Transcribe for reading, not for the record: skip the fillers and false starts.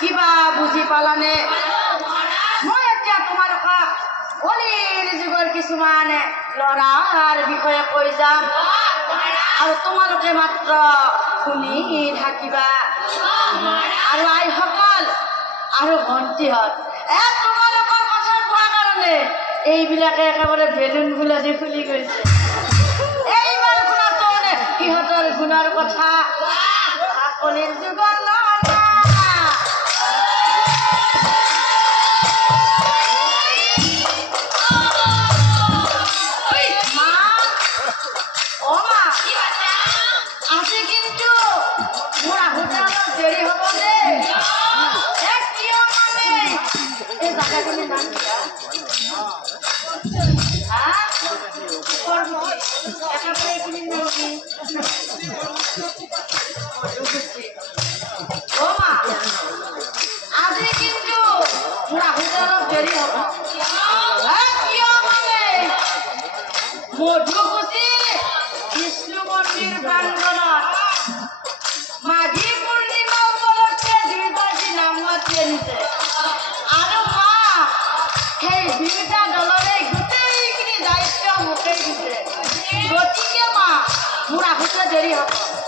কিবা বুজি পালানে মই এতিয়া তোমালোকক অলিৰ যুগৰ কিছুমানে ল'ৰাৰ বিষয়ে কৈ যাম আৰু তোমালোকে মাত্ৰ শুনি থাকিবা আৰু আইসকল আৰু ভণ্টিহঁত তোমালোকৰ কথা কোৱা কাৰণে এইবিলাকে একেবাৰে বেলুন গুলাদি ফুলি গৈছে এইবাৰ শুনাতো সিহঁতৰ গুণৰ কথা অলিৰ যুগৰ ল'ৰা আজি কিন্তু মধুকুচি বিষ্ণু মন্দিৰ প্ৰাংগণত মাঘী পূৰ্ণিমা উপলক্ষে দুয়োগৰাকী নাম মাতি আনিছে আৰু মা সেই দুয়োটা দলৰে গোটেইখিনি দায়িত্ব মোকেই দিছে গতিকে মা মোৰ আহোঁতে দেৰি হ'ব